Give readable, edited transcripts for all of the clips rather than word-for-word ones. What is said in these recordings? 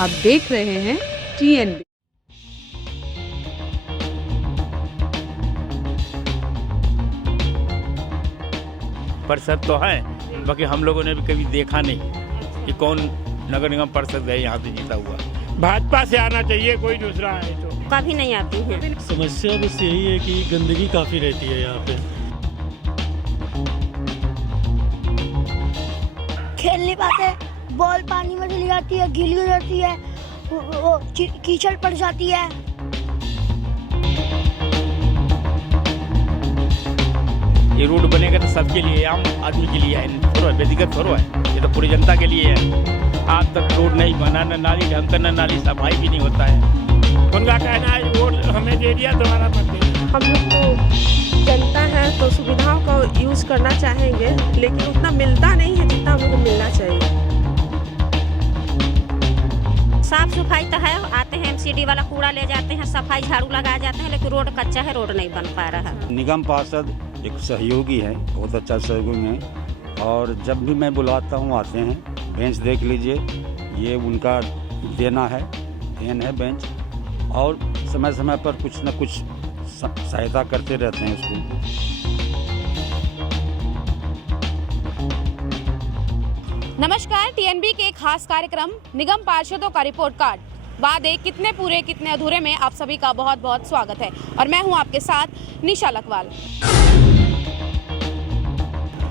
आप देख रहे हैं TNB। पार्षद तो है, बाकी हम लोगों ने भी कभी देखा नहीं कि कौन नगर निगम पार्षद है यहाँ से जीता हुआ। भाजपा से आना चाहिए, कोई दूसरा है तो कभी नहीं आती है। समस्या बस यही है कि गंदगी काफ़ी रहती है यहाँ पे। खेल नहीं पाते, बॉल पानी में चली जाती है, गीली हो जाती है, वो कीचड़ पड़ जाती है। ये रोड बनेगा तो सबके लिए, आम आदमी के लिए है, थोड़ा व्यक्तिगत थोड़ा है, ये तो पूरी जनता के लिए है। आज तक रोड नहीं बना, न नाली ढंग का, न नाली सफाई भी नहीं होता है। उनका कहना है वोट हमें दे दिया, दोबारा मत दे। हम लोग तो जनता है तो सुविधाओं का यूज करना चाहेंगे, लेकिन उतना मिलता नहीं है जितना हम लोग को मिलना चाहिए। साफ सफाई तो है, आते हैं MCD वाला कूड़ा ले जाते हैं, सफाई झाड़ू लगा जाते हैं, लेकिन रोड कच्चा है, रोड नहीं बन पा रहा है। निगम पार्षद एक सहयोगी है, बहुत अच्छा सहयोगी है, और जब भी मैं बुलाता हूँ आते हैं। बेंच देख लीजिए, ये उनका देना है, देन है बेंच, और समय समय पर कुछ न कुछ सहायता करते रहते हैं उसको। नमस्कार, TNB के एक खास कार्यक्रम निगम पार्षदों का रिपोर्ट कार्ड वादे कितने पूरे कितने अधूरे में आप सभी का बहुत बहुत स्वागत है, और मैं हूं आपके साथ निशा लखवाल।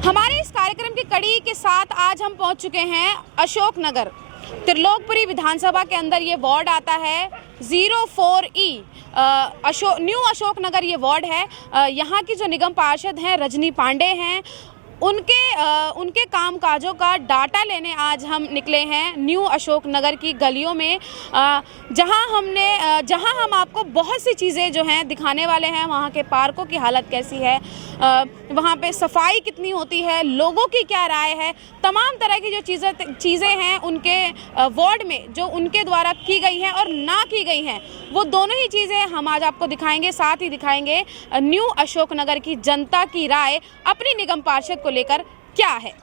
हमारे इस कार्यक्रम की कड़ी के साथ आज हम पहुंच चुके हैं अशोकनगर। त्रिलोकपुरी विधानसभा के अंदर ये वार्ड आता है 04E। न्यू अशोकनगर ये वार्ड है। यहाँ की जो निगम पार्षद हैं रजनी पांडे हैं, उनके कामकाजों का डाटा लेने आज हम निकले हैं न्यू अशोकनगर की गलियों में, जहां हम आपको बहुत सी चीज़ें जो हैं दिखाने वाले हैं। वहां के पार्कों की हालत कैसी है, वहां पे सफाई कितनी होती है, लोगों की क्या राय है, तमाम तरह की जो चीज़ें हैं उनके वार्ड में जो उनके द्वारा की गई हैं और ना की गई हैं, वो दोनों ही चीज़ें हम आज आपको दिखाएंगे। साथ ही दिखाएंगे न्यू अशोकनगर की जनता की राय अपनी निगम पार्षद को लेकर क्या है।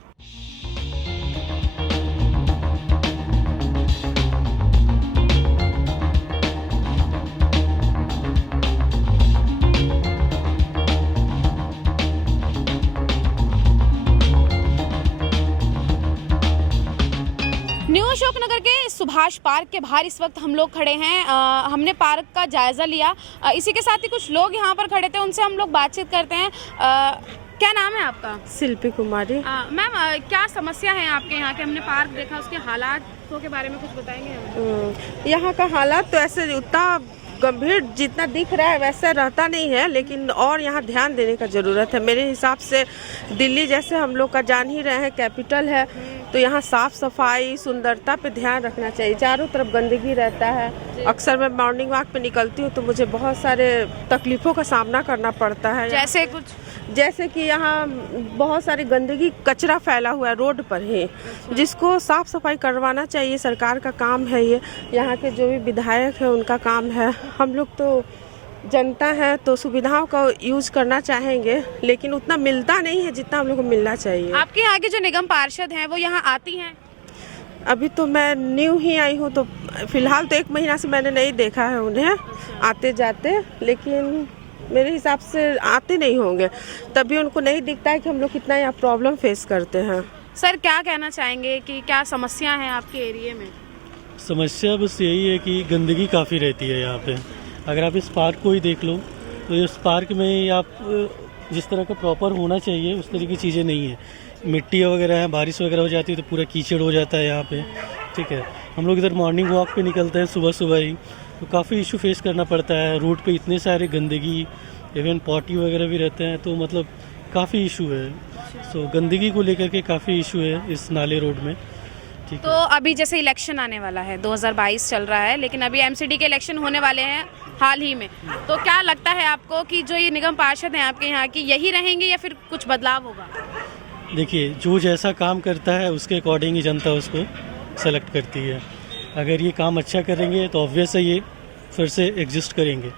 न्यू अशोकनगर के सुभाष पार्क के बाहर इस वक्त हम लोग खड़े हैं। हमने पार्क का जायजा लिया। इसी के साथ ही कुछ लोग यहाँ पर खड़े थे, उनसे हम लोग बातचीत करते हैं। क्या नाम है आपका? शिल्पी कुमारी। मैम, क्या समस्या है आपके यहाँ के? हमने पार्क देखा, उसके हालातों के बारे में कुछ बताएंगे? यहाँ का हालात तो ऐसे उतना गंभीर जितना दिख रहा है वैसा रहता नहीं है, लेकिन और यहाँ ध्यान देने का ज़रूरत है। मेरे हिसाब से दिल्ली जैसे हम लोग का जान ही रहे हैं कैपिटल है, तो यहाँ साफ़ सफाई सुंदरता पे ध्यान रखना चाहिए। चारों तरफ गंदगी रहता है। अक्सर मैं मॉर्निंग वॉक पे निकलती हूँ तो मुझे बहुत सारे तकलीफ़ों का सामना करना पड़ता है। जैसे कि यहाँ बहुत सारी गंदगी कचरा फैला हुआ है रोड पर ही, जिसको साफ़ सफाई करवाना चाहिए। सरकार का काम है ये, यहाँ के जो भी विधायक हैं उनका काम है। हम लोग तो जनता है तो सुविधाओं का यूज करना चाहेंगे, लेकिन उतना मिलता नहीं है जितना हम लोग को मिलना चाहिए। आपके यहाँ के जो निगम पार्षद हैं वो यहाँ आती हैं? अभी तो मैं न्यू ही आई हूँ, तो फिलहाल तो 1 महीना से मैंने नहीं देखा है उन्हें आते जाते, लेकिन मेरे हिसाब से आते नहीं होंगे, तभी उनको नहीं दिखता है कि हम लोग कितना यहाँ प्रॉब्लम फेस करते हैं। सर, क्या कहना चाहेंगे कि क्या समस्या है आपके एरिया में? समस्या बस यही है कि गंदगी काफ़ी रहती है यहाँ पे। अगर आप इस पार्क को ही देख लो तो इस पार्क में आप जिस तरह का प्रॉपर होना चाहिए उस तरह की चीज़ें नहीं है। मिट्टी वगैरह है, बारिश वगैरह हो जाती है तो पूरा कीचड़ हो जाता है यहाँ पे। ठीक है, हम लोग इधर मॉर्निंग वॉक पे निकलते हैं सुबह सुबह ही, तो काफ़ी इशू फेस करना पड़ता है। रोड पे इतने सारे गंदगी, इवन पॉटी वगैरह भी रहते हैं, तो मतलब काफ़ी इशू है। सो गंदगी को लेकर के काफ़ी इशू है इस नाले रोड में। ठीक तो अभी जैसे इलेक्शन आने वाला है, 2022 चल रहा है, लेकिन अभी MCD के इलेक्शन होने वाले हैं हाल ही में, तो क्या लगता है आपको कि जो ये निगम पार्षद हैं आपके यहाँ की यही रहेंगे या फिर कुछ बदलाव होगा? देखिए, जो जैसा काम करता है उसके अकॉर्डिंग ही जनता उसको सेलेक्ट करती है। अगर ये काम अच्छा करेंगे तो ऑब्वियस है ये फिर से एग्जिस्ट करेंगे,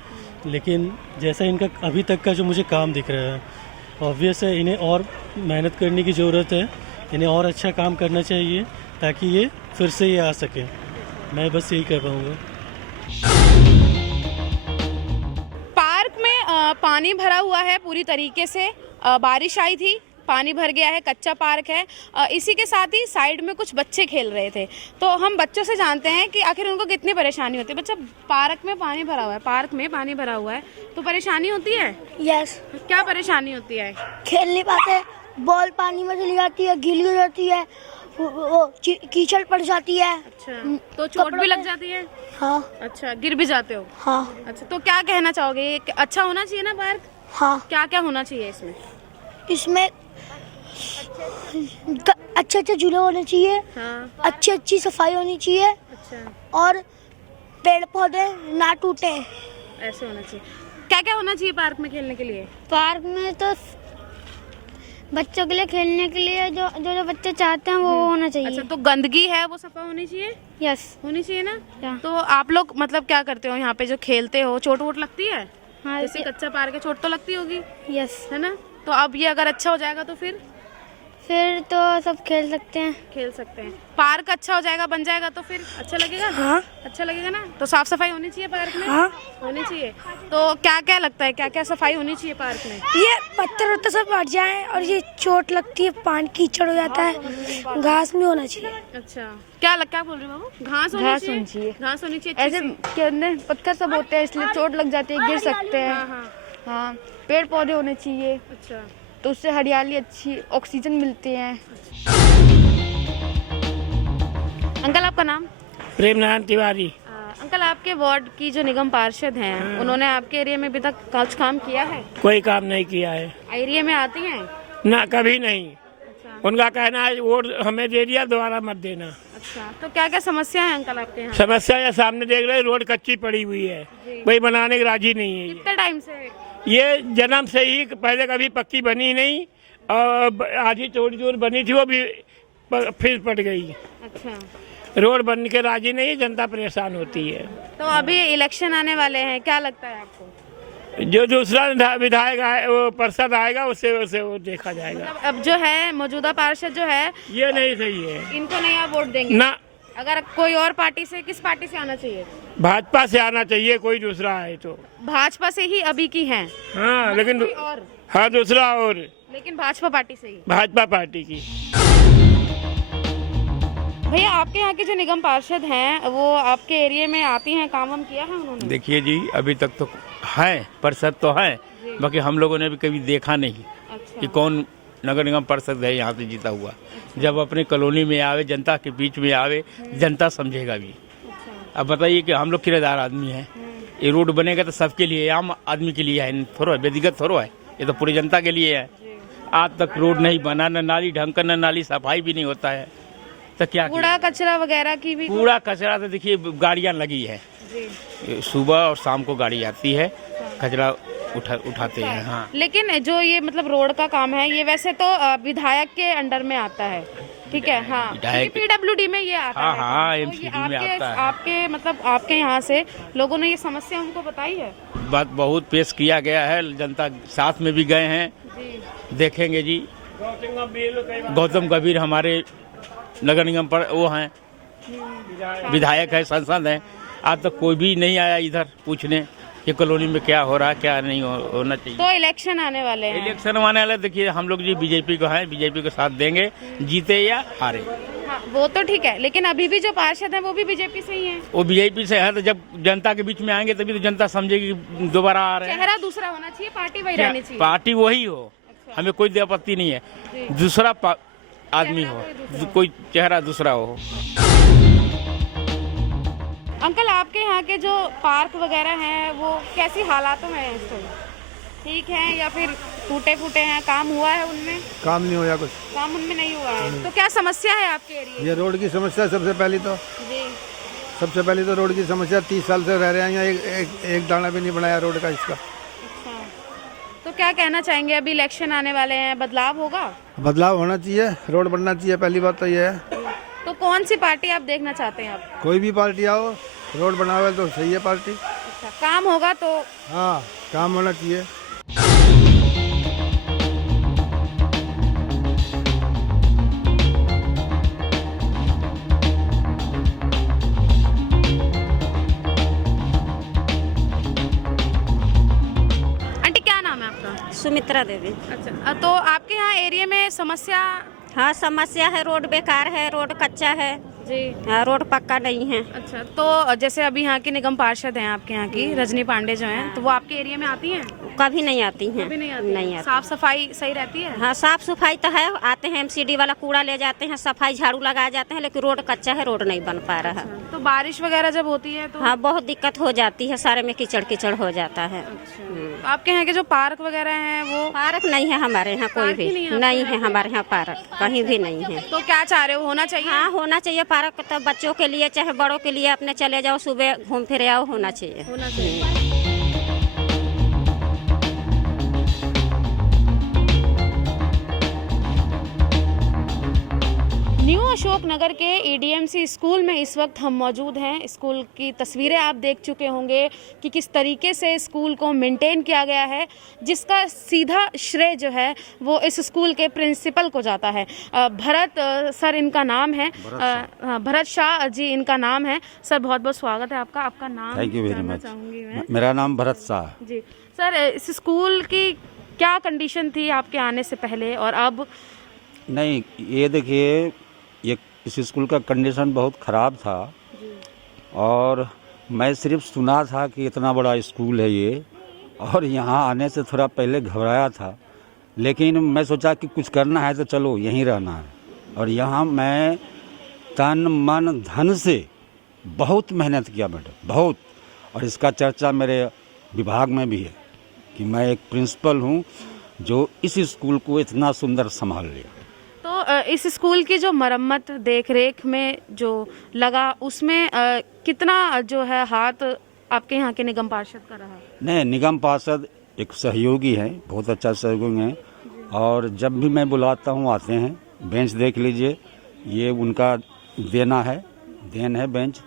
लेकिन जैसा इनका अभी तक का जो मुझे काम दिख रहा है, ऑब्वियस है इन्हें और मेहनत करने की ज़रूरत है, इन्हें और अच्छा काम करना चाहिए ताकि ये फिर से ये आ सके। मैं बस यही कह पाऊँगा। पार्क में पानी भरा हुआ है पूरी तरीके से। बारिश आई थी, पानी भर गया है, कच्चा पार्क है। इसी के साथ ही साइड में कुछ बच्चे खेल रहे थे। तो हम बच्चों से जानते हैं कि आखिर उनको कितनी परेशानी होती है। बच्चा, पार्क में पानी भरा हुआ है, पार्क में पानी भरा हुआ है तो परेशानी होती है? यस। क्या परेशानी होती है? खेल नहीं पाते, बॉल पानी में चली जाती है, गीली हो जाती है, वो कीचड़ पड़ जाती है। अच्छा, तो चोट भी लग जाती है? हाँ। अच्छा, गिर भी जाते हो? हाँ। अच्छा, तो क्या कहना चाहोगे? ये अच्छा होना चाहिए ना पार्क? हाँ। क्या क्या होना चाहिए इसमें? इसमें अच्छे अच्छे झूले होने चाहिए। हाँ। अच्छी अच्छी सफाई होनी चाहिए। अच्छा, और पेड़ पौधे ना टूटे, ऐसे होना चाहिए। क्या क्या होना चाहिए पार्क में खेलने के लिए? पार्क में तो बच्चों के लिए खेलने के लिए जो जो जो बच्चे चाहते हैं वो होना चाहिए। अच्छा, तो गंदगी है वो सफा होनी चाहिए? यस। होनी चाहिए ना? या। तो आप लोग मतलब क्या करते हो यहाँ पे जो खेलते हो? चोट वोट लगती है? हाँ। जैसे कच्चा पार्क है, चोट तो लगती होगी, यस। है ना? तो अब ये अगर अच्छा हो जाएगा तो फिर तो सब खेल सकते हैं। खेल सकते हैं। पार्क अच्छा हो जाएगा, बन जाएगा तो फिर अच्छा लगेगा? हाँ। अच्छा लगेगा ना? तो साफ सफाई होनी चाहिए पार्क में? हाँ। होनी चाहिए। तो क्या क्या लगता है, क्या क्या सफाई होनी चाहिए पार्क में? ये पत्थर वत्थर सब हट जाए और ये चोट लगती है, पानी कीचड़ हो जाता है, घास नहीं होना चाहिए। अच्छा, क्या बोल रहे हो बाबू? घास होनी चाहिए? घास होनी चाहिए। ऐसे के अंदर पत्थर सब होते हैं इसलिए चोट लग जाती है, गिर सकते हैं। हाँ। हाँ। पेड़ पौधे होने चाहिए अच्छा, तो उससे हरियाली, अच्छी ऑक्सीजन मिलती है। अंकल आपका नाम? प्रेमनारायण तिवारी। अंकल, आपके वार्ड की जो निगम पार्षद हैं, उन्होंने आपके एरिया में अभी तक कुछ काम किया है? कोई काम नहीं किया है एरिया में आती हैं? ना, कभी नहीं। अच्छा। उनका कहना है वोट हमें दे दिया, दोबारा मत देना। अच्छा, तो क्या क्या समस्या है अंकल आपके यहाँ? समस्या ये सामने देख रहे, रोड कच्ची पड़ी हुई है, कोई बनाने की राजी नहीं है। कितने टाइम से? ये जन्म से ही, पहले कभी पक्की बनी नहीं और आधी थोड़ी दूर बनी थी, वो भी फिर पड़ गई। अच्छा, रोड बन के राजी नहीं, जनता परेशान होती है। तो अभी इलेक्शन आने वाले हैं, क्या लगता है आपको? जो दूसरा विधायक वो पार्षद आएगा उससे वो देखा जाएगा। मतलब अब जो है मौजूदा पार्षद जो है, ये नहीं सही है, इनको नहीं आप वोट देंगे ना। अगर कोई और पार्टी से, किस पार्टी से आना चाहिए? भाजपा से आना चाहिए, कोई दूसरा है तो। भाजपा से ही अभी की हैं? हाँ, लेकिन कोई और? हाँ, दूसरा और, लेकिन भाजपा पार्टी से ही? भाजपा पार्टी की। भैया, आपके यहाँ के जो निगम पार्षद हैं वो आपके एरिया में आती हैं, काम वाम किया है उन्होंने? देखिए जी, अभी तक तो है, पार्षद तो है, बाकी हम लोगों ने भी कभी देखा नहीं अच्छा। कि कौन नगर निगम पार्षद है यहाँ से जीता हुआ। जब अपने कॉलोनी में आवे, जनता के बीच में आवे, जनता समझेगा भी। अब बताइए कि हम लोग किराएदार आदमी हैं, ये रोड बनेगा तो सबके लिए, आम आदमी के लिए है, थोड़ा व्यक्तिगत थोड़ा है, ये तो पूरी जनता के लिए है। आज तक रोड नहीं बना, न नाली ढंग का, न नाली सफाई भी नहीं होता है, तो क्या कूड़ा कचरा वगैरह की भी? कूड़ा कचरा तो देखिए गाड़ियाँ लगी है, सुबह और शाम को गाड़ी आती है, कचरा उठाते हैं। हाँ, लेकिन जो ये मतलब रोड का काम है, ये वैसे तो विधायक के अंडर में आता है, ठीक है? हाँ, पीडब्ल्यूडी में ये आता हाँ, है। हाँ, तो MCD ये में आता है। आपके मतलब आपके यहाँ से लोगों ने ये समस्या हमको बताई है? बात बहुत पेश किया गया है, जनता साथ में भी गए हैं, देखेंगे जी। गौतम गंभीर हमारे नगर निगम पर वो हैं, विधायक है, सांसद हैं। आज तक कोई भी नहीं आया इधर पूछने कि कॉलोनी में क्या हो रहा है, क्या नहीं होना चाहिए। तो इलेक्शन आने वाले हैं? इलेक्शन आने वाले, देखिए हम लोग जी बीजेपी को हैं, बीजेपी को साथ देंगे, जीते या हारे। हाँ, वो तो ठीक है, लेकिन अभी भी जो पार्षद हैं वो भी बीजेपी से ही हैं। वो बीजेपी से है, तो जब जनता के बीच में आएंगे तभी तो जनता समझेगी कि दोबारा आ रहे हैं। चेहरा दूसरा होना चाहिए, पार्टी वही रहनी चाहिए। पार्टी वही हो, हमें कोई आपत्ति नहीं है, दूसरा आदमी हो, कोई चेहरा दूसरा हो। अंकल, आपके यहाँ के जो पार्क वगैरह हैं वो कैसी हालातों में हैं इस समय? ठीक है या फिर टूटे फूटे हैं? काम हुआ है उनमें? काम नहीं होया कुछ, काम उनमें नहीं हुआ है। तो क्या समस्या है आपके एरिया? ये रोड की समस्या सबसे पहली तो जी, सबसे पहली तो रोड की समस्या। 30 साल से रह रहे हैं यहाँ, एक दाना भी नहीं बनाया रोड का इसका। अच्छा, तो क्या कहना चाहेंगे? अभी इलेक्शन आने वाले हैं, बदलाव होगा? बदलाव होना चाहिए, रोड बनना चाहिए, पहली बात तो ये है। तो कौन सी पार्टी आप देखना चाहते हैं? आप कोई भी पार्टी आओ, रोड बनावे तो सही है पार्टी। अच्छा, काम होगा तो? हाँ, काम होना चाहिए। सुमित्रा देवी। अच्छा, तो आपके यहाँ एरिया में समस्या? हाँ, समस्या है, रोड बेकार है, रोड कच्चा है जी। हाँ, रोड पक्का नहीं है। अच्छा, तो जैसे अभी यहाँ की निगम पार्षद हैं आपके यहाँ की रजनी पांडे जो हैं, तो वो आपके एरिया में आती हैं? कभी नहीं आती हैं। कभी नहीं आती? नहीं आती। साफ सफाई सही रहती है? हाँ, साफ सफाई तो है, आते हैं एमसीडी वाला कूड़ा ले जाते हैं, सफाई झाड़ू लगा जाते हैं, लेकिन रोड कच्चा है, रोड नहीं बन पा रहा है। तो बारिश वगैरह जब होती है तो? हाँ, बहुत दिक्कत हो जाती है, सारे में कीचड़ कीचड़ हो जाता है। तो आपके यहाँ के जो पार्क वगैरह हैं वो? पार्क नहीं है हमारे यहाँ, कोई पार्क ही भी नहीं है नहीं है हमारे यहाँ, पार्क कहीं भी नहीं है। तो क्या चाह रहे हो, होना चाहिए? हाँ, होना चाहिए पार्क, तो बच्चों के लिए चाहे बड़ों के लिए, अपने चले जाओ सुबह घूम फिर आओ, होना चाहिए। होना चाहिए। न्यू अशोक नगर के ईडीएमसी स्कूल में इस वक्त हम मौजूद हैं। स्कूल की तस्वीरें आप देख चुके होंगे कि किस तरीके से स्कूल को मेंटेन किया गया है, जिसका सीधा श्रेय जो है वो इस स्कूल के प्रिंसिपल को जाता है। भरत सर इनका नाम है, भरत शाह जी इनका नाम है। सर बहुत बहुत स्वागत है आपका। आपका नाम? Thank you very much. चाहूँगी मैं। मेरा नाम भरत शाह जी। सर, इस स्कूल की क्या कंडीशन थी आपके आने से पहले और अब? नहीं, ये देखिए, ये इस स्कूल का कंडीशन बहुत ख़राब था और मैं सिर्फ सुना था कि इतना बड़ा स्कूल है ये, और यहाँ आने से थोड़ा पहले घबराया था, लेकिन मैं सोचा कि कुछ करना है तो चलो यहीं रहना है। और यहाँ मैं तन मन धन से बहुत मेहनत किया मैडम, बहुत। और इसका चर्चा मेरे विभाग में भी है कि मैं एक प्रिंसिपल हूँ जो इस स्कूल को इतना सुंदर संभाल लिया। तो इस स्कूल की जो मरम्मत देख रेख में जो लगा, उसमें कितना जो है हाथ आपके यहाँ के निगम पार्षद का रहा? नहीं, निगम पार्षद एक सहयोगी हैं, बहुत अच्छा सहयोगी हैं, और जब भी मैं बुलाता हूँ आते हैं। बेंच देख लीजिए, ये उनका देन है बेंच,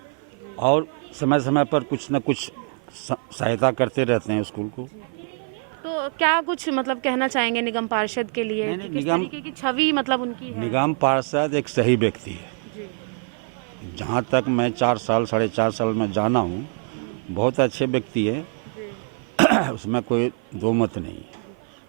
और समय समय पर कुछ न कुछ सहायता करते रहते हैं स्कूल को। तो क्या कुछ मतलब कहना चाहेंगे निगम पार्षद के लिए? नहीं, किस तरीके की छवि मतलब उनकी है? निगम पार्षद एक सही व्यक्ति है। जहाँ तक मैं 4-4.5 साल में जाना हूँ, बहुत अच्छे व्यक्ति है, उसमें कोई दो मत नहीं है।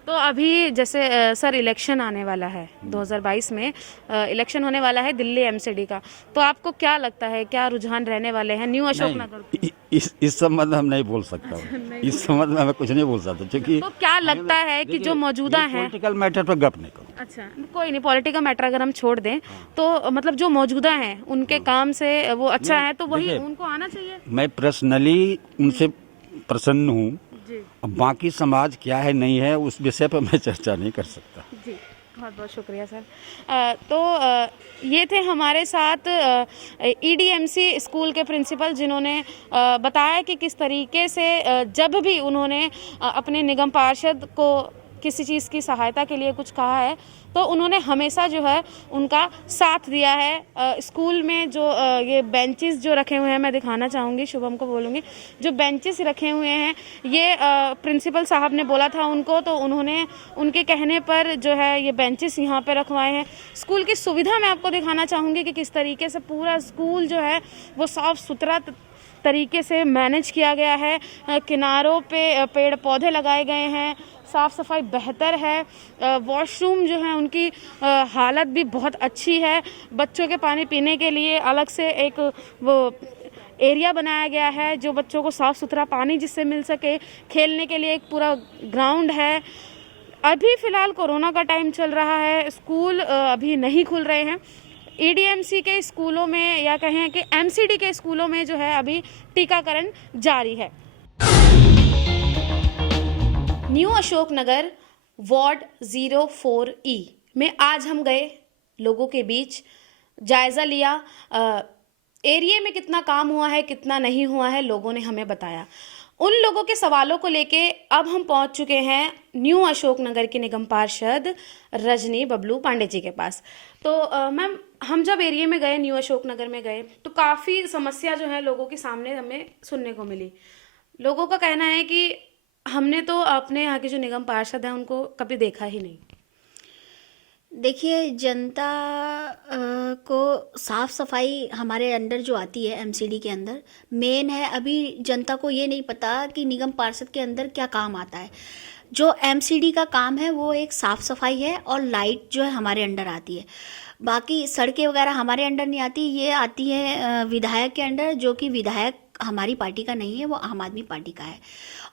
तो अभी जैसे सर इलेक्शन आने वाला है 2022 में, इलेक्शन होने वाला है दिल्ली एमसीडी का, तो आपको क्या लगता है क्या रुझान रहने वाले हैं न्यू अशोक नगर? इस संबंध में हम नहीं बोल सकता हूँ। इस संबंध में मैं कुछ नहीं बोल सकता, क्योंकि तो क्या लगता है कि जो मौजूदा है, पॉलिटिकल मैटर पर गप नहीं करूँ। अच्छा, कोई नहीं, पॉलिटिकल मैटर अगर हम छोड़ दें तो मतलब जो मौजूदा हैं उनके काम से वो अच्छा है, तो वही उनको आना चाहिए। मैं पर्सनली उनसे प्रसन्न हूँ। अब बाकी समाज क्या है नहीं है उस विषय पर मैं चर्चा नहीं कर सकता। जी, बहुत बहुत शुक्रिया सर। तो ये थे हमारे साथ ईडीएमसी स्कूल के प्रिंसिपल, जिन्होंने बताया कि किस तरीके से जब भी उन्होंने अपने निगम पार्षद को किसी चीज़ की सहायता के लिए कुछ कहा है तो उन्होंने हमेशा जो है उनका साथ दिया है। स्कूल में जो ये बेंचेस जो रखे हुए हैं, मैं दिखाना चाहूँगी, शुभम को बोलूँगी, जो बेंचेस रखे हुए हैं ये प्रिंसिपल साहब ने बोला था उनको, तो उन्होंने उनके कहने पर जो है ये बेंचेस यहाँ पे रखवाए हैं। स्कूल की सुविधा मैं आपको दिखाना चाहूँगी कि किस तरीके से पूरा स्कूल जो है वो साफ़ सुथरा तरीके से मैनेज किया गया है। किनारों पे पेड़ पौधे लगाए गए हैं, साफ़ सफाई बेहतर है। वॉशरूम जो है उनकी हालत भी बहुत अच्छी है। बच्चों के पानी पीने के लिए अलग से एक वो एरिया बनाया गया है जो बच्चों को साफ़ सुथरा पानी जिससे मिल सके। खेलने के लिए एक पूरा ग्राउंड है। अभी फ़िलहाल कोरोना का टाइम चल रहा है, स्कूल अभी नहीं खुल रहे हैं। ईडीएमसी के स्कूलों में या कहें कि एमसीडी के स्कूलों में जो है अभी टीकाकरण जारी है। New Ashok Nagar ward 04E में आज हम गए, लोगों के बीच जायज़ा लिया। एरिया में कितना काम हुआ है, कितना नहीं हुआ है, लोगों ने हमें बताया। उन लोगों के सवालों को लेके अब हम पहुंच चुके हैं न्यू अशोक नगर के निगम पार्षद रजनी बबलू पांडे जी के पास। तो मैम, हम जब एरिया में गए, न्यू अशोक नगर में गए, तो काफ़ी समस्या जो है लोगों के सामने हमें सुनने को मिली। लोगों का कहना है कि हमने तो अपने यहाँ के जो निगम पार्षद हैं उनको कभी देखा ही नहीं। देखिए, जनता को साफ सफाई हमारे अंडर जो आती है एमसीडी के अंदर मेन है। अभी जनता को ये नहीं पता कि निगम पार्षद के अंदर क्या काम आता है। जो एमसीडी का काम है वो एक साफ़ सफाई है और लाइट जो है हमारे अंडर आती है। बाकी सड़कें वगैरह हमारे अंडर नहीं आती, ये आती है विधायक के अंडर, जो कि विधायक हमारी पार्टी का नहीं है, वो आम आदमी पार्टी का है।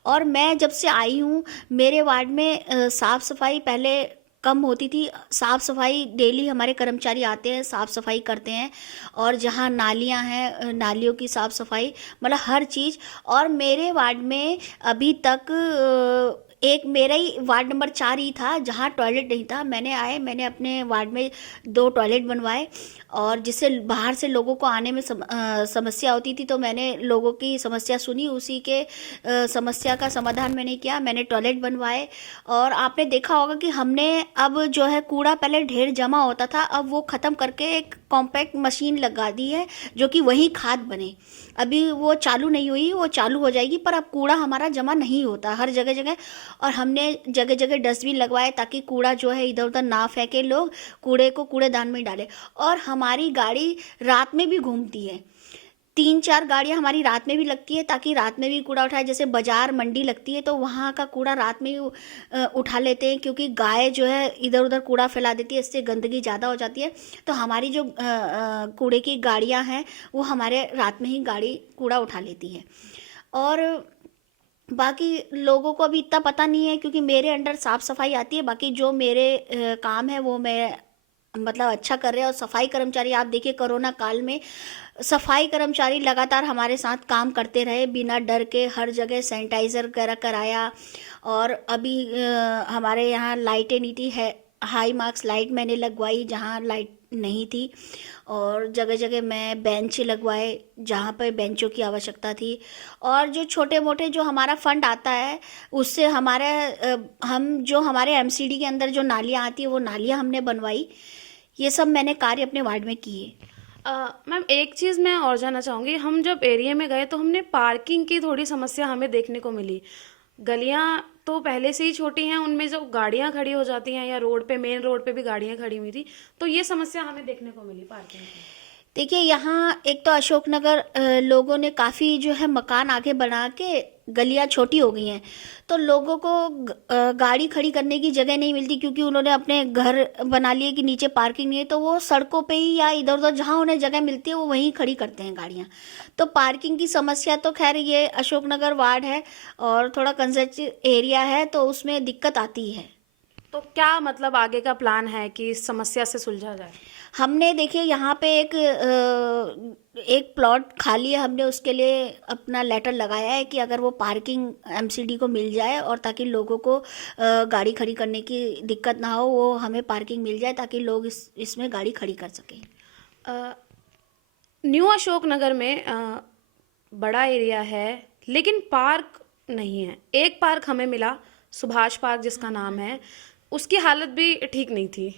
और मैं जब से आई हूँ मेरे वार्ड में साफ़ सफाई पहले कम होती थी। साफ़ सफाई डेली हमारे कर्मचारी आते हैं, साफ़ सफाई करते हैं, और जहाँ नालियाँ हैं नालियों की साफ़ सफाई, मतलब हर चीज़। और मेरे वार्ड में अभी तक एक मेरा ही वार्ड नंबर 4 ही था जहाँ टॉयलेट नहीं था। मैंने अपने वार्ड में 2 टॉयलेट बनवाए, और जिससे बाहर से लोगों को आने में समस्या होती थी, तो मैंने लोगों की समस्या सुनी, उसी के समस्या का समाधान मैंने किया, मैंने टॉयलेट बनवाए। और आपने देखा होगा कि हमने अब जो है कूड़ा पहले ढेर जमा होता था, अब वो ख़त्म करके एक कॉम्पैक्ट मशीन लगा दी है जो कि वही खाद बने। अभी वो चालू नहीं हुई, वो चालू हो जाएगी, पर अब कूड़ा हमारा जमा नहीं होता हर जगह जगह। और हमने जगह जगह डस्टबिन लगवाए ताकि कूड़ा जो है इधर उधर ना फेंके, लोग कूड़े को कूड़ेदान में डालें। और हमारी गाड़ी रात में भी घूमती है, 3-4 गाड़ियाँ हमारी रात में भी लगती है ताकि रात में भी कूड़ा उठाए। जैसे बाजार मंडी लगती है तो वहाँ का कूड़ा रात में ही उठा लेते हैं, क्योंकि गाय जो है इधर उधर कूड़ा फैला देती है, इससे गंदगी ज़्यादा हो जाती है। तो हमारी जो कूड़े की गाड़ियाँ हैं वो हमारे रात में ही गाड़ी कूड़ा उठा लेती है। और बाकी लोगों को अभी इतना पता नहीं है, क्योंकि मेरे अंडर साफ़ सफाई आती है। बाकी जो मेरे काम है वो मैं मतलब अच्छा कर रहे हैं। और सफाई कर्मचारी आप देखिए, कोरोना काल में सफाई कर्मचारी लगातार हमारे साथ काम करते रहे बिना डर के, हर जगह सैनिटाइज़र वगैरह कराया। और अभी हमारे यहाँ लाइटें नहीं थी, है हाई मार्क्स लाइट मैंने लगवाई जहाँ लाइट नहीं थी, और जगह जगह मैं बेंच लगवाए जहाँ पर बेंचों की आवश्यकता थी। और जो छोटे मोटे जो हमारा फंड आता है उससे हमारे एमसीडी के अंदर जो नालियाँ आती है वो नालियाँ हमने बनवाई। ये सब मैंने कार्य अपने वार्ड में किए। मैम एक चीज़ मैं और जानना चाहूँगी, हम जब एरिया में गए तो हमने पार्किंग की थोड़ी समस्या हमें देखने को मिली। गलियाँ तो पहले से ही छोटी हैं, उनमें जो गाड़ियाँ खड़ी हो जाती हैं, या रोड पे मेन रोड पे भी गाड़ियाँ खड़ी हुई थी, तो ये समस्या हमें देखने को मिली पार्किंग की। देखिए, यहाँ एक तो अशोकनगर लोगों ने काफ़ी जो है मकान आगे बना के गलियाँ छोटी हो गई हैं, तो लोगों को गाड़ी खड़ी करने की जगह नहीं मिलती, क्योंकि उन्होंने अपने घर बना लिए कि नीचे पार्किंग नहीं है, तो वो सड़कों पे ही या इधर उधर जहाँ उन्हें जगह मिलती है वो वहीं खड़ी करते हैं गाड़ियाँ। तो पार्किंग की समस्या तो खैर ये अशोकनगर वार्ड है और थोड़ा कंजस्टेड एरिया है, तो उसमें दिक्कत आती है। तो क्या मतलब आगे का प्लान है कि इस समस्या से सुलझा जाए? हमने देखिए यहाँ पे एक प्लॉट खाली है, हमने उसके लिए अपना लेटर लगाया है कि अगर वो पार्किंग एमसीडी को मिल जाए, और ताकि लोगों को गाड़ी खड़ी करने की दिक्कत ना हो, वो हमें पार्किंग मिल जाए ताकि लोग इसमें गाड़ी खड़ी कर सकें। न्यू अशोकनगर में बड़ा एरिया है लेकिन पार्क नहीं है। एक पार्क हमें मिला, सुभाष पार्क जिसका नाम है, उसकी हालत भी ठीक नहीं थी।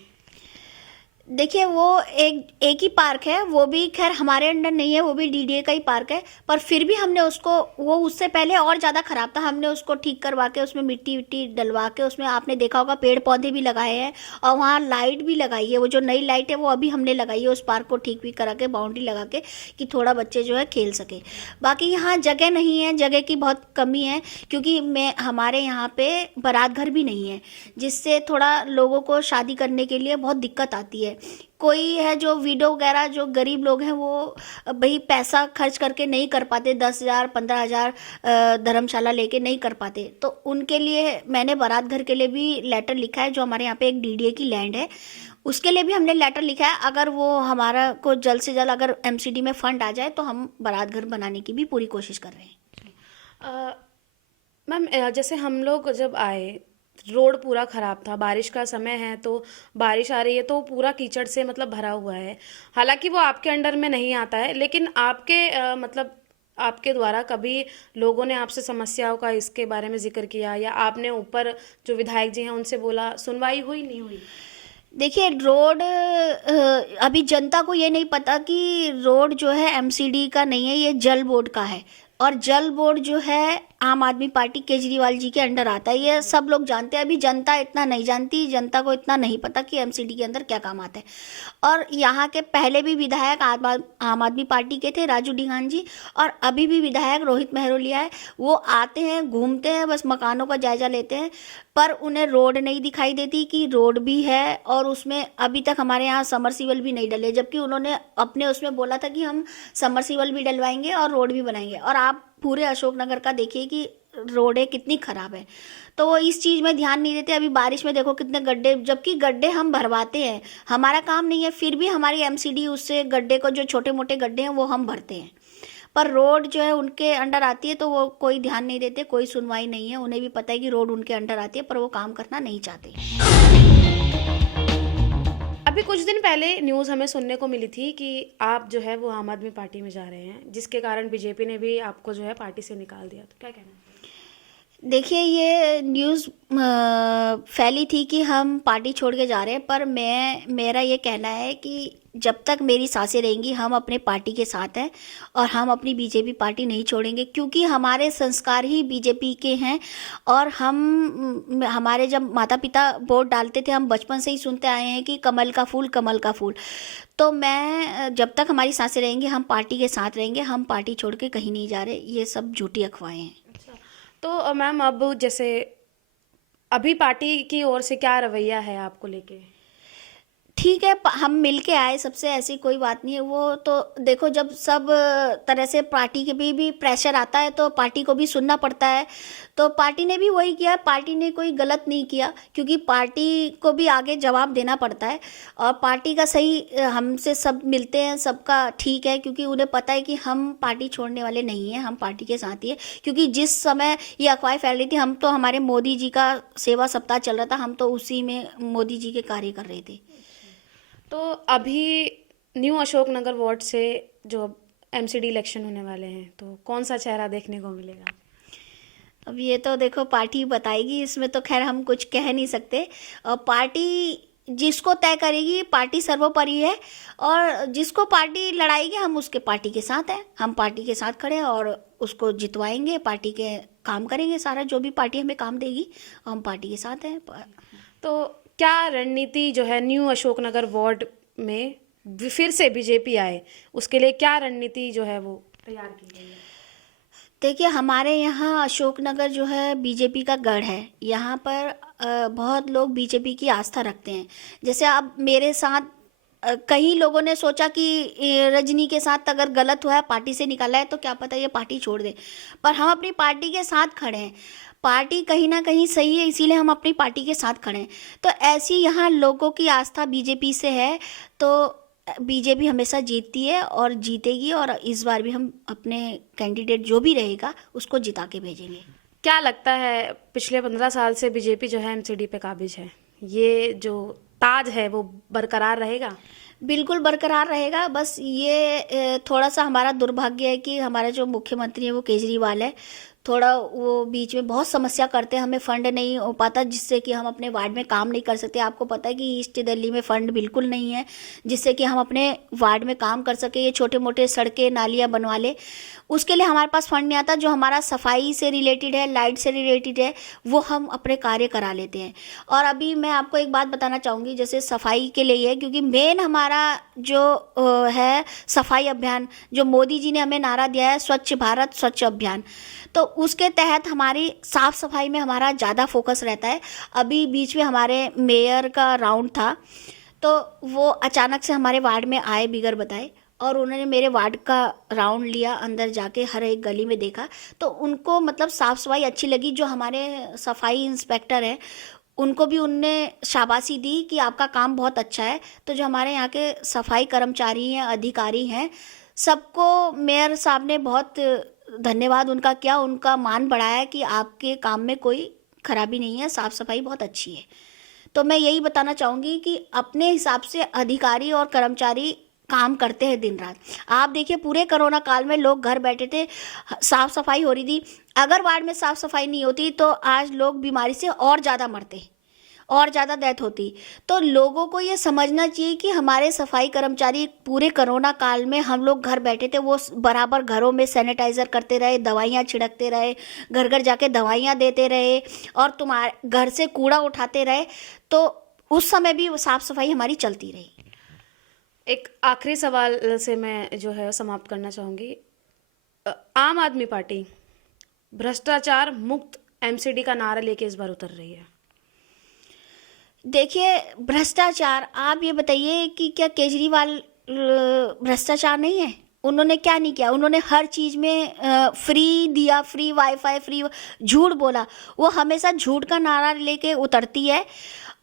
देखिए, वो एक ही पार्क है, वो भी खैर हमारे अंडर नहीं है, वो भी डीडीए का ही पार्क है, पर फिर भी हमने वो उससे पहले और ज़्यादा ख़राब था, हमने उसको ठीक करवा के उसमें मिट्टी विट्टी डलवा के उसमें आपने देखा होगा पेड़ पौधे भी लगाए हैं, और वहाँ लाइट भी लगाई है। वो जो नई लाइट है वो अभी हमने लगाई है उस पार्क को ठीक भी करा के, बाउंड्री लगा के, कि थोड़ा बच्चे जो है खेल सके। बाकी यहाँ जगह नहीं है, जगह की बहुत कमी है, क्योंकि हमारे यहाँ पे बारात घर भी नहीं है, जिससे थोड़ा लोगों को शादी करने के लिए बहुत दिक्कत आती है। कोई है जो विडो वगैरह जो गरीब लोग हैं वो भाई पैसा खर्च करके नहीं कर पाते, 10,000 15,000 धर्मशाला लेके नहीं कर पाते, तो उनके लिए मैंने बारात घर के लिए भी लेटर लिखा है। जो हमारे यहाँ पे एक डीडीए की लैंड है उसके लिए भी हमने लेटर लिखा है। अगर वो हमारा को जल्द से जल्द अगर एमसीडी में फंड आ जाए तो हम बारात घर बनाने की भी पूरी कोशिश कर रहे हैं। मैम जैसे हम लोग जब आए, रोड पूरा ख़राब था, बारिश का समय है तो बारिश आ रही है तो पूरा कीचड़ से मतलब भरा हुआ है। हालांकि वो आपके अंडर में नहीं आता है, लेकिन आपके मतलब आपके द्वारा कभी लोगों ने आपसे समस्याओं का इसके बारे में जिक्र किया, या आपने ऊपर जो विधायक जी हैं उनसे बोला, सुनवाई हुई नहीं हुई? देखिए, रोड अभी जनता को ये नहीं पता कि रोड जो है एमसीडी का नहीं है, ये जल बोर्ड का है, और जल बोर्ड जो है आम आदमी पार्टी केजरीवाल जी के अंडर आता है, ये सब लोग जानते हैं। अभी जनता इतना नहीं जानती, जनता को इतना नहीं पता कि एमसीडी के अंदर क्या काम आता है। और यहाँ के पहले भी विधायक आम आदमी पार्टी के थे, राजू डिंगान जी, और अभी भी विधायक रोहित मेहरोलिया है। वो आते हैं, घूमते हैं, बस मकानों का जायजा लेते हैं, पर उन्हें रोड नहीं दिखाई देती कि रोड भी है। और उसमें अभी तक हमारे यहाँ समरसीबल भी नहीं डले, जबकि उन्होंने अपने उसमें बोला था कि हम समरसीबल भी डलवाएंगे और रोड भी बनाएंगे। और आप पूरे अशोकनगर का देखिए कि रोडें कितनी खराब है, तो वो इस चीज़ में ध्यान नहीं देते। अभी बारिश में देखो कितने गड्ढे, जबकि गड्ढे हम भरवाते हैं, हमारा काम नहीं है, फिर भी हमारी एमसीडी उससे गड्ढे को, जो छोटे मोटे गड्ढे हैं वो हम भरते हैं। पर रोड जो है उनके अंडर आती है तो वो कोई ध्यान नहीं देते, कोई सुनवाई नहीं है। उन्हें भी पता है कि रोड उनके अंडर आती है, पर वो काम करना नहीं चाहते। अभी कुछ दिन पहले न्यूज़ हमें सुनने को मिली थी कि आप जो है वो आम आदमी पार्टी में जा रहे हैं, जिसके कारण बीजेपी ने भी आपको जो है पार्टी से निकाल दिया, तो क्या कहना है? देखिए, ये न्यूज़ फैली थी कि हम पार्टी छोड़ के जा रहे हैं, पर मेरा ये कहना है कि जब तक मेरी सांसें रहेंगी हम अपने पार्टी के साथ हैं और हम अपनी बीजेपी पार्टी नहीं छोड़ेंगे, क्योंकि हमारे संस्कार ही बीजेपी के हैं। और हमारे जब माता पिता वोट डालते थे, हम बचपन से ही सुनते आए हैं कि कमल का फूल, कमल का फूल। तो मैं, जब तक हमारी सांसें रहेंगी हम पार्टी के साथ रहेंगे, हम पार्टी छोड़ के कहीं नहीं जा रहे। ये सब झूठी अफवाहें हैं। तो मैम, अब जैसे अभी पार्टी की ओर से क्या रवैया है आपको लेके? ठीक है, हम मिल के आए सबसे, ऐसी कोई बात नहीं है। वो तो देखो, जब सब तरह से पार्टी के भी प्रेशर आता है तो पार्टी को भी सुनना पड़ता है। तो पार्टी ने भी वही किया, पार्टी ने कोई गलत नहीं किया, क्योंकि पार्टी को भी आगे जवाब देना पड़ता है। और पार्टी का सही, हमसे सब मिलते हैं, सबका ठीक है, क्योंकि उन्हें पता है कि हम पार्टी छोड़ने वाले नहीं हैं, हम पार्टी के साथ ही है। क्योंकि जिस समय ये अफवाहें फैल रही थी, हम तो, हमारे मोदी जी का सेवा सप्ताह चल रहा था, हम तो उसी में मोदी जी के कार्य कर रहे थे। तो अभी न्यू अशोकनगर वार्ड से जो एमसीडी इलेक्शन होने वाले हैं, तो कौन सा चेहरा देखने को मिलेगा? अब ये तो देखो पार्टी बताएगी, इसमें तो खैर हम कुछ कह नहीं सकते। और पार्टी जिसको तय करेगी, पार्टी सर्वोपरि है, और जिसको पार्टी लड़ाएगी हम उसके पार्टी के साथ हैं। हम पार्टी के साथ खड़े हैं और उसको जितवाएंगे, पार्टी के काम करेंगे, सारा जो भी पार्टी हमें काम देगी हम पार्टी के साथ हैं। तो क्या रणनीति जो है न्यू अशोकनगर वार्ड में फिर से बीजेपी आए, उसके लिए क्या रणनीति जो है वो तैयार की गई है? देखिए, हमारे यहाँ अशोकनगर जो है बीजेपी का गढ़ है। यहाँ पर बहुत लोग बीजेपी की आस्था रखते हैं। जैसे अब मेरे साथ कई लोगों ने सोचा कि रजनी के साथ अगर गलत हुआ है, पार्टी से निकाला है, तो क्या पता ये पार्टी छोड़ दे, पर हम अपनी पार्टी के साथ खड़े हैं। पार्टी कहीं ना कहीं सही है, इसीलिए हम अपनी पार्टी के साथ खड़े हैं। तो ऐसी यहाँ लोगों की आस्था बीजेपी से है, तो बीजेपी हमेशा जीतती है और जीतेगी। और इस बार भी हम अपने कैंडिडेट जो भी रहेगा उसको जिता के भेजेंगे। क्या लगता है, पिछले 15 साल से बीजेपी जो है एमसीडी पे काबिज है, ये जो ताज है वो बरकरार रहेगा? बिल्कुल बरकरार रहेगा। बस ये थोड़ा सा हमारा दुर्भाग्य है कि हमारा जो मुख्यमंत्री है वो केजरीवाल है, थोड़ा वो बीच में बहुत समस्या करते हैं, हमें फंड नहीं हो पाता, जिससे कि हम अपने वार्ड में काम नहीं कर सकते। आपको पता है कि ईस्ट दिल्ली में फंड बिल्कुल नहीं है जिससे कि हम अपने वार्ड में काम कर सके। ये छोटे मोटे सड़कें नालियाँ बनवा ले, उसके लिए हमारे पास फंड नहीं आता। जो हमारा सफाई से रिलेटेड है, लाइट से रिलेटेड है, वो हम अपने कार्य करा लेते हैं। और अभी मैं आपको एक बात बताना चाहूँगी, जैसे सफाई के लिए है, क्योंकि मेन हमारा जो है सफाई अभियान, जो मोदी जी ने हमें नारा दिया है, स्वच्छ भारत स्वच्छ अभियान, तो उसके तहत हमारी साफ़ सफाई में हमारा ज़्यादा फोकस रहता है। अभी बीच में हमारे मेयर का राउंड था, तो वो अचानक से हमारे वार्ड में आए बिगर बताए, और उन्होंने मेरे वार्ड का राउंड लिया, अंदर जाके हर एक गली में देखा, तो उनको मतलब साफ़ सफाई अच्छी लगी। जो हमारे सफाई इंस्पेक्टर हैं उनको भी उनने शाबाशी दी कि आपका काम बहुत अच्छा है। तो जो हमारे यहाँ के सफाई कर्मचारी हैं, अधिकारी हैं, सबको मेयर साहब ने बहुत धन्यवाद उनका किया, उनका मान बढ़ाया कि आपके काम में कोई खराबी नहीं है, साफ़ सफाई बहुत अच्छी है। तो मैं यही बताना चाहूँगी कि अपने हिसाब से अधिकारी और कर्मचारी काम करते हैं दिन रात। आप देखिए, पूरे कोरोना काल में लोग घर बैठे थे, साफ़ सफाई हो रही थी। अगर वार्ड में साफ़ सफाई नहीं होती तो आज लोग बीमारी से और ज़्यादा मरते। और ज़्यादा डेथ होती। तो लोगों को ये समझना चाहिए कि हमारे सफाई कर्मचारी पूरे कोरोना काल में हम लोग घर बैठे थे, वो बराबर घरों में सैनिटाइज़र करते रहे, दवाइयाँ छिड़कते रहे, घर घर जाके दवाइयाँ देते रहे और तुम्हारे घर से कूड़ा उठाते रहे। तो उस समय भी साफ़ सफाई हमारी चलती रही। एक आखिरी सवाल से मैं जो है समाप्त करना चाहूँगी। आम आदमी पार्टी भ्रष्टाचार मुक्त एमसीडी का नारा लेके इस बार उतर रही है। देखिए, भ्रष्टाचार, आप ये बताइए कि क्या केजरीवाल भ्रष्टाचार नहीं है? उन्होंने क्या नहीं किया? उन्होंने हर चीज़ में फ्री दिया, फ्री वाईफाई, फ्री, झूठ बोला। वो हमेशा झूठ का नारा लेके उतरती है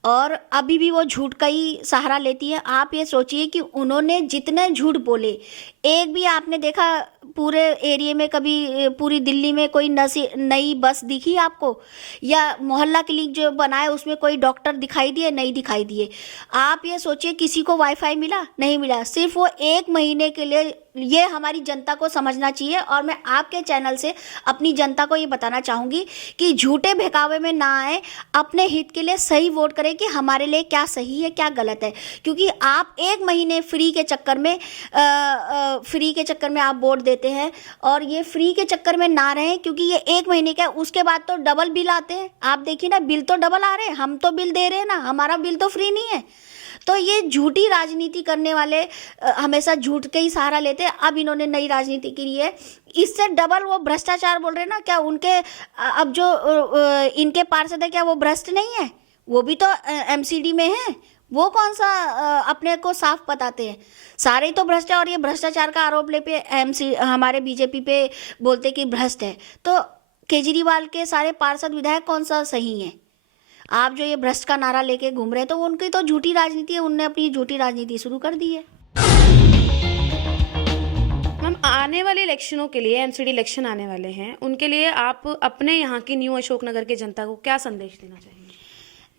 और अभी भी वो झूठ का ही सहारा लेती है। आप ये सोचिए कि उन्होंने जितने झूठ बोले, एक भी आपने देखा पूरे एरिया में, कभी पूरी दिल्ली में कोई नई बस दिखी आपको? या मोहल्ला क्लिनिक जो बनाए उसमें कोई डॉक्टर दिखाई दिए? नहीं दिखाई दिए। आप ये सोचिए किसी को वाईफाई मिला? नहीं मिला। सिर्फ वो 1 महीने के लिए। ये हमारी जनता को समझना चाहिए और मैं आपके चैनल से अपनी जनता को ये बताना चाहूँगी कि झूठे बहकावे में ना आए, अपने हित के लिए सही वोट करें कि हमारे लिए क्या सही है क्या गलत है। क्योंकि आप 1 महीने फ्री के चक्कर में आप वोट देते हैं और ये फ्री के चक्कर में ना रहें, क्योंकि ये 1 महीने का, उसके बाद तो डबल बिल आते हैं। आप देखिए ना, बिल तो डबल आ रहे हैं। हम तो बिल दे रहे हैं ना, हमारा बिल तो फ्री नहीं है। तो ये झूठी राजनीति करने वाले हमेशा झूठ के ही सहारा लेते हैं। अब इन्होंने नई राजनीति की है, इससे डबल वो भ्रष्टाचार बोल रहे हैं ना। क्या उनके अब जो इनके पार्षद है, क्या वो भ्रष्ट नहीं है? वो भी तो एमसीडी में है। वो कौन सा अपने को साफ बताते हैं? सारे ही तो भ्रष्ट है। और ये भ्रष्टाचार का आरोप ले पे हमारे बीजेपी पे बोलते कि भ्रष्ट है। तो केजरीवाल के सारे पार्षद विधायक कौन सा सही है? आप जो ये भ्रष्ट का नारा लेके घूम रहे हैं, तो उनकी तो झूठी राजनीति है। उनने अपनी झूठी राजनीति शुरू कर दी है। हम आने वाले इलेक्शनों के लिए, एमसीडी इलेक्शन आने वाले हैं, उनके लिए आप अपने यहाँ की न्यू अशोकनगर के जनता को क्या संदेश देना चाहेंगे?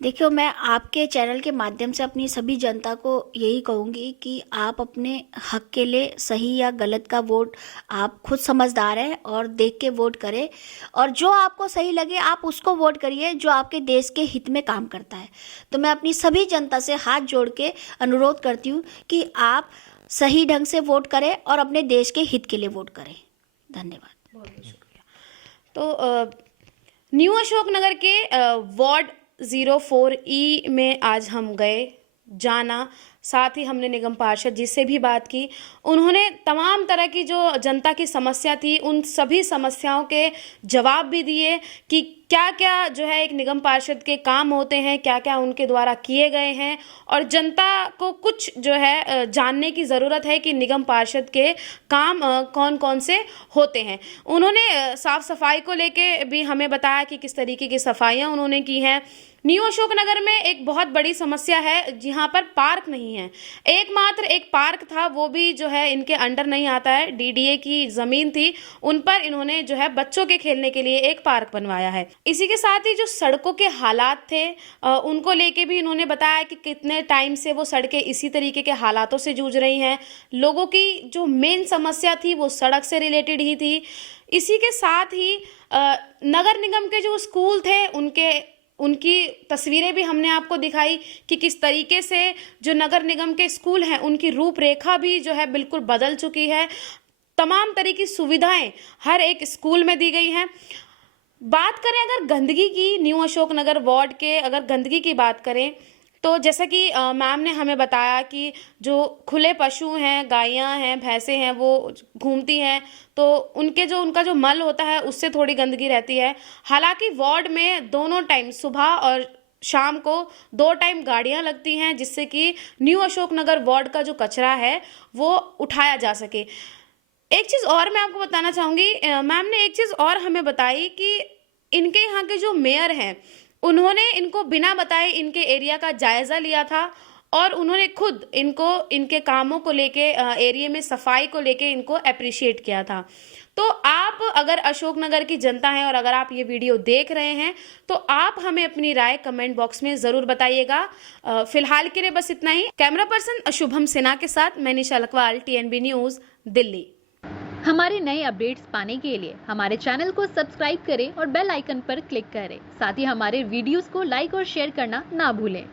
देखियो, मैं आपके चैनल के माध्यम से अपनी सभी जनता को यही कहूँगी कि आप अपने हक के लिए सही या गलत का वोट, आप खुद समझदार हैं और देख के वोट करें। और जो आपको सही लगे आप उसको वोट करिए, जो आपके देश के हित में काम करता है। तो मैं अपनी सभी जनता से हाथ जोड़ के अनुरोध करती हूँ कि आप सही ढंग से वोट करें और अपने देश के हित के लिए वोट करें। धन्यवाद। बहुत बहुत शुक्रिया। तो न्यू अशोकनगर के वार्ड 04E में आज हम गए, जाना, साथ ही हमने निगम पार्षद जी से भी बात की। उन्होंने तमाम तरह की जो जनता की समस्या थी, उन सभी समस्याओं के जवाब भी दिए कि क्या क्या जो है एक निगम पार्षद के काम होते हैं, क्या क्या उनके द्वारा किए गए हैं। और जनता को कुछ जो है जानने की ज़रूरत है कि निगम पार्षद के काम कौन कौन से होते हैं। उन्होंने साफ़ सफाई को लेके भी हमें बताया कि किस तरीके की सफाइयाँ उन्होंने की हैं। न्यू अशोकनगर में एक बहुत बड़ी समस्या है, जहाँ पर पार्क नहीं है। एकमात्र एक पार्क था, वो भी जो है इनके अंडर नहीं आता है। डीडीए की ज़मीन थी, उन पर इन्होंने जो है बच्चों के खेलने के लिए एक पार्क बनवाया है। इसी के साथ ही जो सड़कों के हालात थे, उनको लेके भी इन्होंने बताया कि कितने टाइम से वो सड़कें इसी तरीके के हालातों से जूझ रही हैं। लोगों की जो मेन समस्या थी वो सड़क से रिलेटेड ही थी। इसी के साथ ही नगर निगम के जो स्कूल थे, उनकी तस्वीरें भी हमने आपको दिखाई कि किस तरीके से जो नगर निगम के स्कूल हैं उनकी रूपरेखा भी जो है बिल्कुल बदल चुकी है। तमाम तरह की सुविधाएं हर एक स्कूल में दी गई हैं। बात करें अगर गंदगी की, न्यू अशोकनगर वार्ड के अगर गंदगी की बात करें, तो जैसा कि मैम ने हमें बताया कि जो खुले पशु हैं, गायें हैं, भैंसें हैं, वो घूमती हैं, तो उनका जो मल होता है उससे थोड़ी गंदगी रहती है। हालांकि वार्ड में दोनों टाइम, सुबह और शाम को 2 टाइम गाड़ियां लगती हैं, जिससे कि न्यू अशोकनगर वार्ड का जो कचरा है वो उठाया जा सके। एक चीज़ और मैं आपको बताना चाहूँगी, मैम ने एक चीज़ और हमें बताई कि इनके यहाँ के जो मेयर हैं, उन्होंने इनको बिना बताए इनके एरिया का जायज़ा लिया था और उन्होंने खुद इनके कामों को लेके, एरिया में सफाई को लेके इनको अप्रिशिएट किया था। तो आप अगर अशोकनगर की जनता हैं और अगर आप ये वीडियो देख रहे हैं, तो आप हमें अपनी राय कमेंट बॉक्स में ज़रूर बताइएगा। फिलहाल के लिए बस इतना ही। कैमरा पर्सन शुभम सिन्हा के साथ मैं निशा लखवाल, TNB न्यूज़, दिल्ली। हमारे नए अपडेट्स पाने के लिए हमारे चैनल को सब्सक्राइब करें और बेल आइकन पर क्लिक करें। साथ ही हमारे वीडियोस को लाइक और शेयर करना ना भूलें।